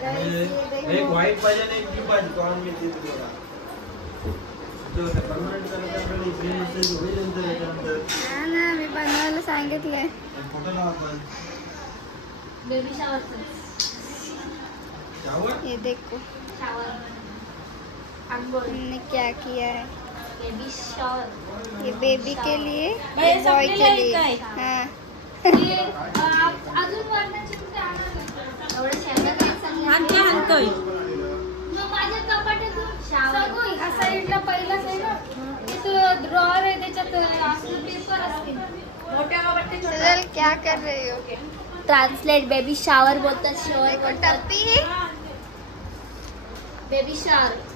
एक व्हाइट पाहिजे आणि एक ब्लू पाहिजे तो आम्ही देतो बघा तो परमनंट करायला ना मी बनवायला सांगितलंय फोटो लावा आपण बेबी शावर ये देखो शावर हमने क्या किया है बेबी शावर ये बेबी के लिए ये बॉय सबके के लिए लिए काय? हाँ अजून वरणाची कुठे आणणार एवढं शेवगा काय सांगितलं आणखी आणतोय मग माझ्या कपाटातून शावर असा इथला पहिलाच आहे ना तिथं ड्रॉअर आहे त्याच्यात असं पेपर असते मोठ्या कपाटे सजल क्या कर रही हो ट्रांसलेट बेबी शावर बोलतात शॉवर देखो बोलतात टप्पी बेबी शावर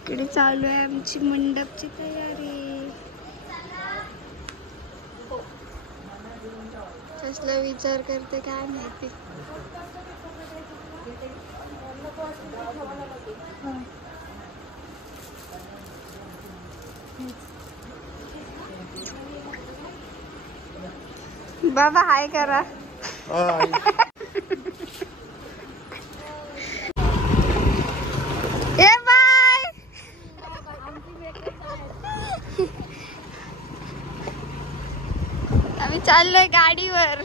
इकडे चालू आहे आमची मंडपची तयारी कसला विचार करते काय माहिती बाबा हाय करा ए बाय आम्ही चाललोय गाडीवर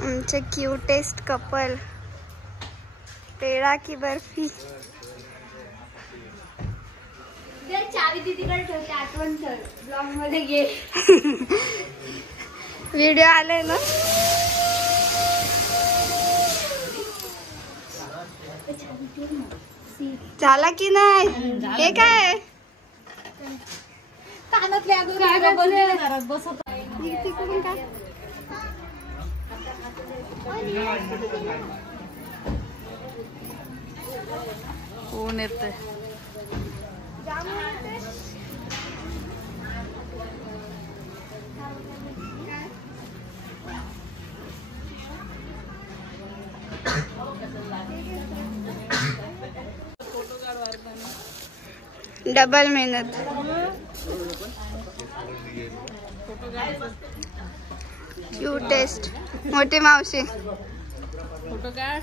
आमचे क्यूटेस्ट कपल पेढा की बर्फी चावी तिकडे ठेवते आठवण ठेव ब्लॉग मध्ये घे व्हिडिओ आले ना झाला की नाही हे काय कानातले अगोदर बसत तिकडून काय कोण येत डबल मेहनत क्यूटेस्ट मोठी मावशी फोटो काढ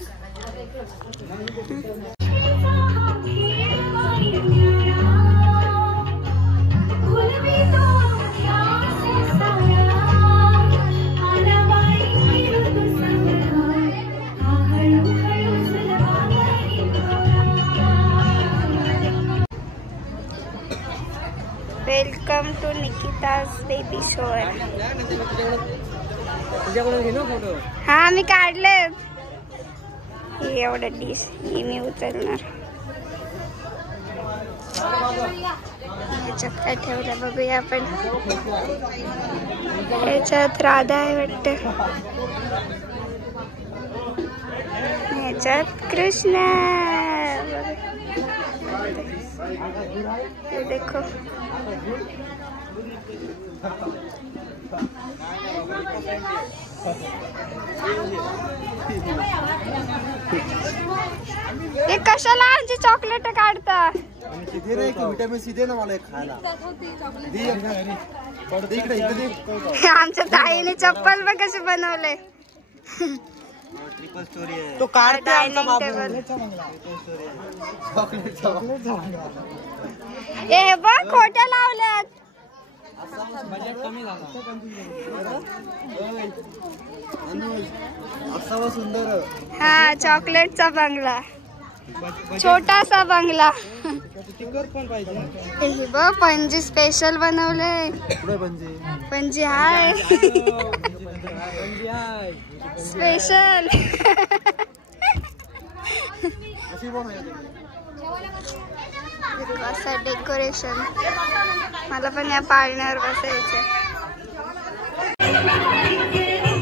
welcome to Nikita's baby shower हा मी काढले एवढं डिश ही मी उचलणार याच्यात काय ठेवलं बघूया आपण याच्यात राधा आहे वाटतं याच्यात कृष्ण ये देखो ये कशाला आमची चॉकलेट काढता विटामिन सी दे ना मला एक खायला आमच्या ताईने चप्पल पण कशी बनवले ट्रिपल स्टोरी आहे तो काढते आमचा बाबू हे बघ खोट्या लावल्यात बजेट कमी झाला असावा सुंदर हा चॉकलेटचा बंगला छोटासा बंगला स्टिकर पण पाहिजे हे बघ पणजी स्पेशल बनवले पुढे म्हणजे पणजी हाय स्पेशल अशी बनवायची असं डेकोरेशन मला पण या पाळण्यावर बसायचं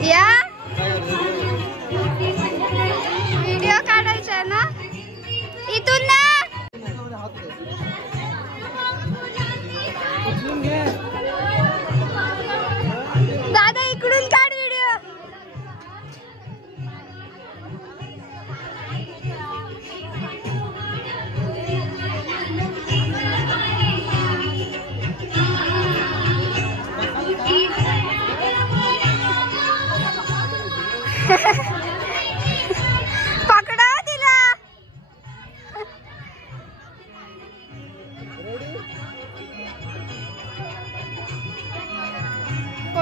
या व्हिडिओ काढायचा आहे ना इथून ना दादा इकडून काढ व्हिडिओ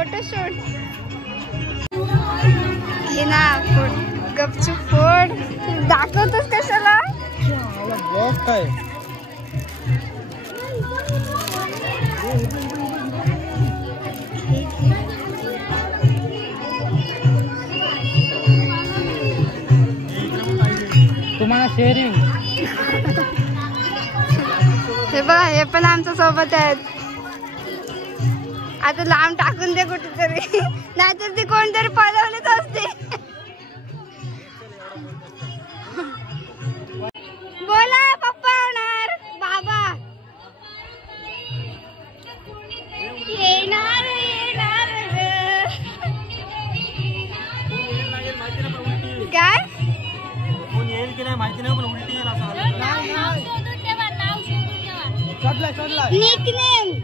फोटोशूट हे ना गपचूप फोड दाखवतोस कशाला काय तुम्हाला शेअरिंग हे बघा हे पण आमच्या सोबत आहेत आता लांब टाकून दे कुठेतरी नाहीतर ती कोणतरी पळवलीच असते बोला पप्पा होणार बाबा येणार येणार काय कोण येईल की नाही माहिती नाही पण उलटी येईल असं निकनेम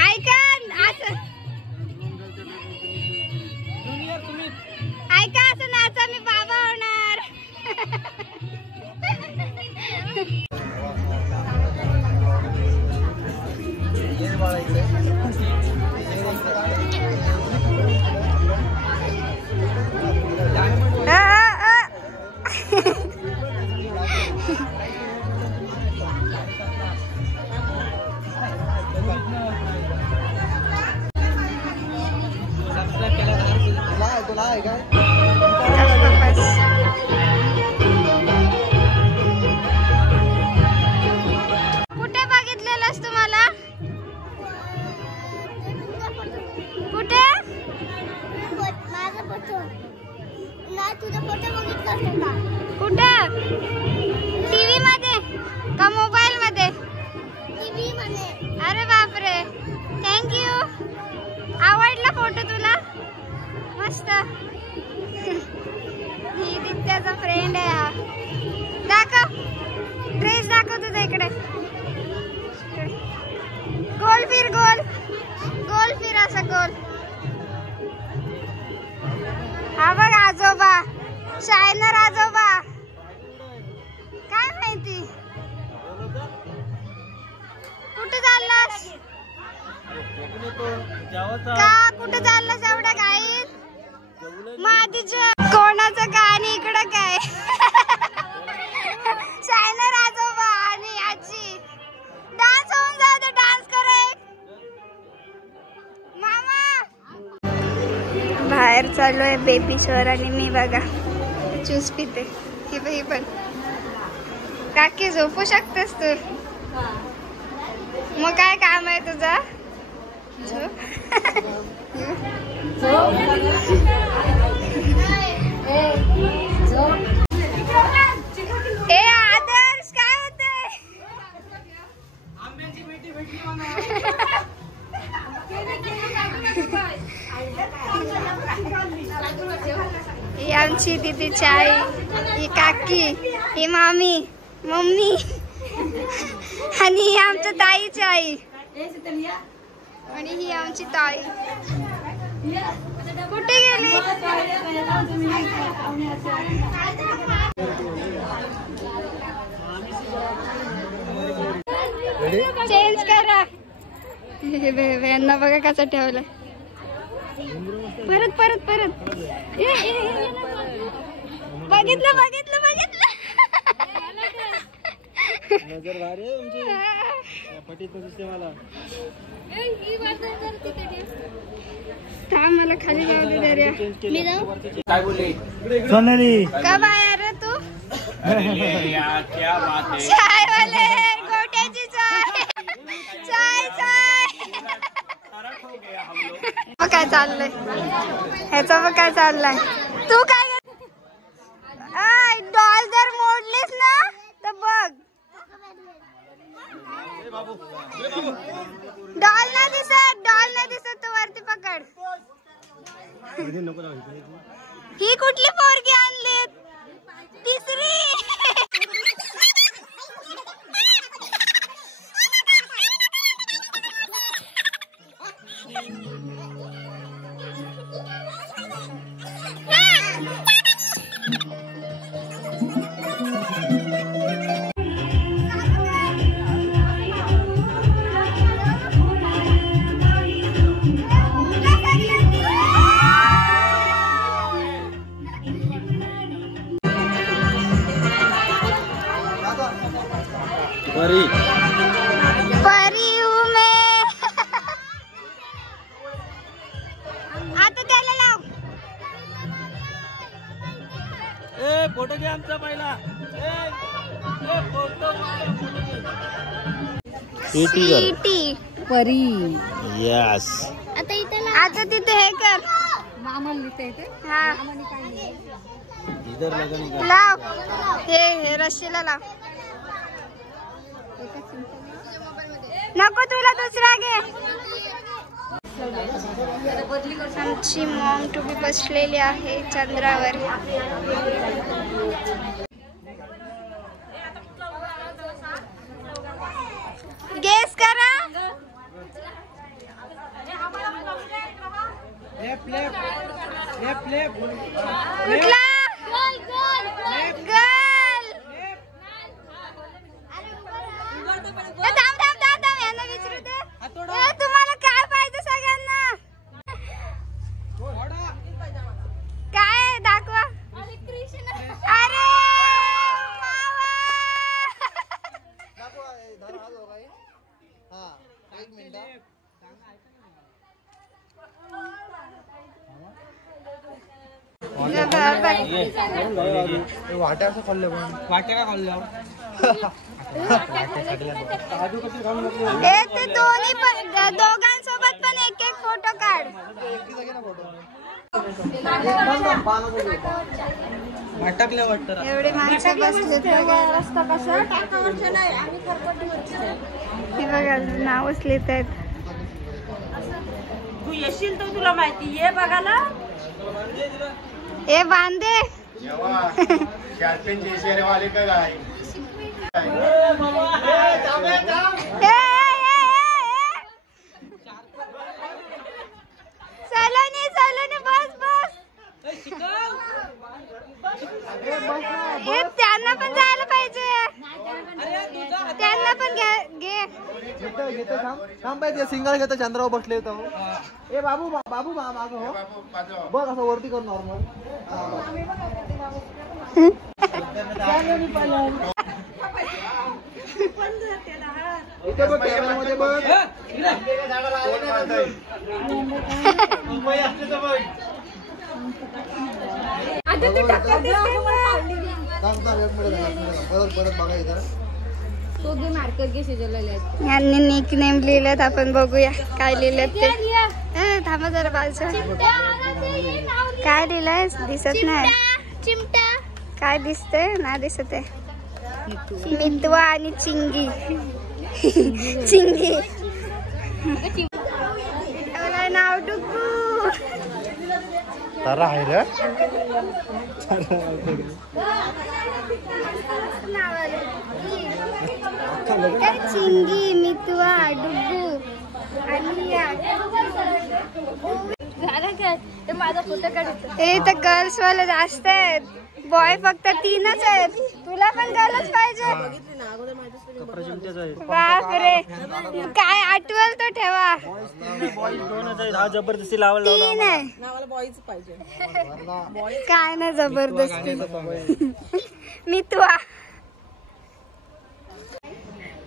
ऐका असं ऐका असं नाचा मी बाबा होणार कुठे बघितलेलंस तुम्हाला कुठे कुठे टीव्ही मध्ये का मोबाईल मध्ये अरे बापरे थँक्यू आवडला फोटो तुला मस्त ही दित्याचा फ्रेंड आहे हा दाखव ड्रेस दाखव तुझा इकडे गोल फिर गोल गोल फिर असा गोल हा बघ आजोबा शायनर आजोबा काय माहिती कुठे चाललास का कुठे चाललास एवढं गाईत मातीच्या कोणाचं गाणी इकडं काय शायनर आजोबा आणि आजी डान्स होऊन जाऊ दे डान्स करे मामा बाहेर चालू आहे बेबी शोर आणि मी बघा ज्यूस पिते ही बाई पण काकी झोपू शकतेस तू मग काय काम आहे तुझा ए आदर्श काय होतंय ही आमची दीदीची आई ही काकी ही मामी मम्मी आणि ही आमच्या ताईची आई आणि ही आमची ताई कुठे गेली चेंज करा यांना बघा कसं ठेवलं परत परत परत बघितलं बघितलं बघितलं नजर भारी आहे तुमची पटीत दिसते मला थांब मला खाली जाऊ दे दर्या मी जाऊ काय बोलली सोनाली का बाहेर आहे तू क्या बात है चाय वाले गोट्याची चाय चाय चाय मग काय चाललंय ह्याचं मग काय चाललंय तू काय डॉल जर मोडलीस ना तर बघ डॉल ना दिसत तू वरती पकड ही कुठली पोरगी आणली तिसरी परी परी हूँ मैं. आता त्याला लाव. ए फोटो घे आमचा पहिला. Photo city. परी. यस. आता तिथे हे कर. मामा लिहिता येते. हा इधर लगा नहीं. लाव. हे रशीला लाव. नको तुला दुसरा घे. आमची मॉम टुबी बसलेली आहे चंद्रावर. गेस करा. कुठला गर्ल. यांना विचारू दे. तुम्हाला काय पाहिजे सगळ्यांना. काय दाखवा. अरे वाट्या असं खाल्लं पण वाट्या का खाल्ल्या. ते दोन्ही पण दोघांसोबत पण एक एक फोटो काढ. वाटकल्या वाटतं. एवढे माणसं बसलेत बघा. हे बघा नावच लिहित आहेत. तू येशील तर तुला माहिती ये बघायला. ए बांधे. सलोनी सलोनी बस बस. हे त्यांना पण जायला पाहिजे. त्यांना पण घे. सिंगल घेतो चंद्रावर बसले होतो. ए बाबू बाबू माग हो बघ असं वरती कर नॉर्मल. इथे बघ कॅमेरामध्ये बघ. परत बघा इथं. यांनी निक नेम लिहिलेत. आपण बघूया काय लिहिलेत ते. थांबा जरा बाजू. काय लिहिलंय दिसत नाही. चिमटा काय दिसतंय ना. दिसत आहे मितवा आणि चिंगी. चिंगी नाव डुगू. तारा आहे रे. चिंगी मितवा डुगू आणि माझा फोटो काढतो. हे तर गर्ल्स वाले जास्त आहेत. बॉय फक्त 3च आहेत. तुला पण गर्लच पाहिजे. बापरे काय आठवल तो ठेवा. जबरदस्ती लावला. 3 आहे. काय ना जबरदस्ती. मितवा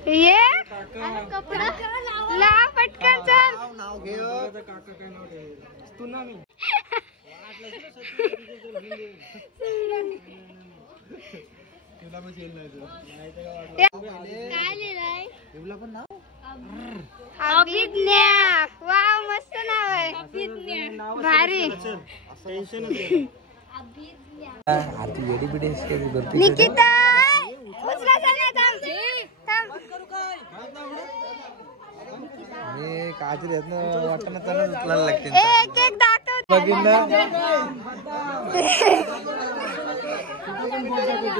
ये लाव पटकन चल. नाव घे. अभिज्ञा. वाव मस्त नाव आहे. भारी. निकिता उचला चला. थांब काहीतरी वाटणं उचलायला लागते. एक एक दाखव.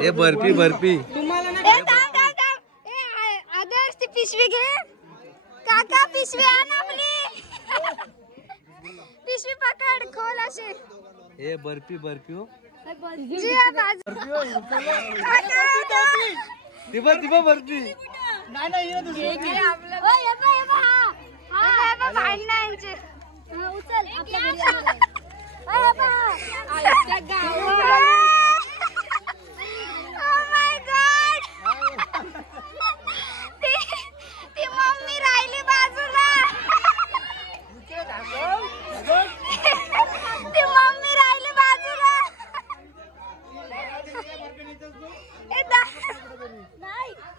हे बर्फी बर्फी. आदर्श ती पिशवी घे. काका पिशवी आण आपली. पिशवी पकड खोल अशी. हे बर्फी बर्फी हो. जी बाजू. तिबा तिबा बर्फी.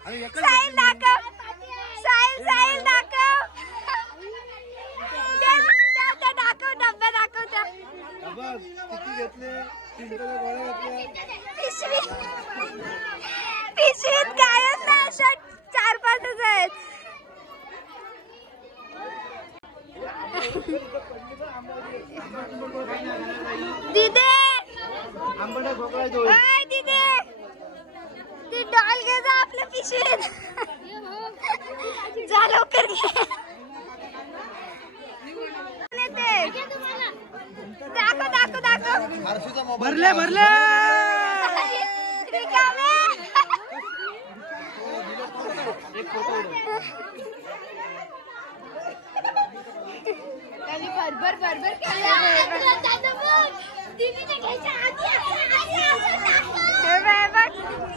साहिल दाखव. साहिल दाखव. त्या दाखव डब्बा दाखव त्या. पिशवीत कायच नाही, अशा 4-5च आहेत. दिदे दिदे ती डॉल घे जा आपल्या पिशवीत. जा लवकर घे. दाखव भरले रिकामे.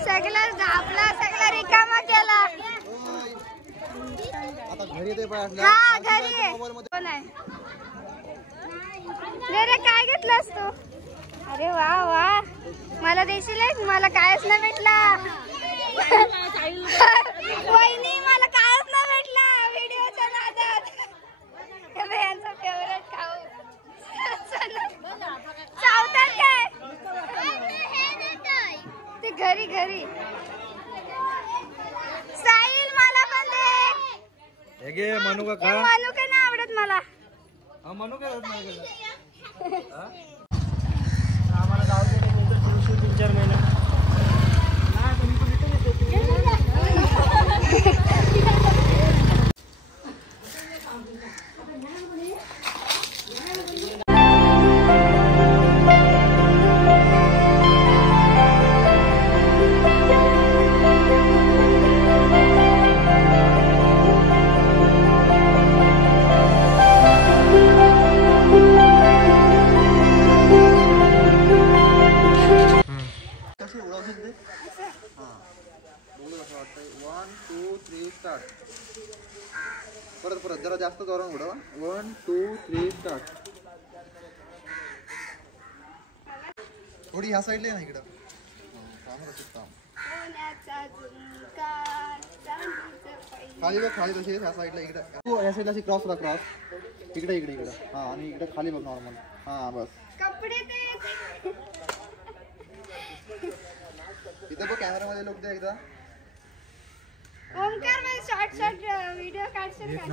सगळा झापला, सगळा रिकामा केला. आता घरी ते हा घरी कोण आहे रे? काय घेतलास तू? अरे वा वा, मला देशील? मला कायच नाही भेटला. वहिनी मला कायच नाही भेटला व्हिडिओच्या नादात. यांचा फेवरेट खाऊ चावतात काय ते घरी. साहिल मला पण दे. मनुका मनुका नाही आवडत मला. मनुका आम्हाला जाऊ दे 3-4 महिने. परत जरा जास्त जोरात उडवा. 1 2 3 स्टार्ट. थोडी ह्या साईडला ना इकडं. खाली बघ, खाली तशी ह्या साईडला इकडं. तू ह्या साईडला अशी क्रॉस इकडे. हा आणि इकडे खाली बघ नॉर्मल. हा बस. कपडे ते इथं बघ कॅमेरामध्ये लोक दे एकदा. ओमकार शॉर्ट व्हिडिओ काढशील का?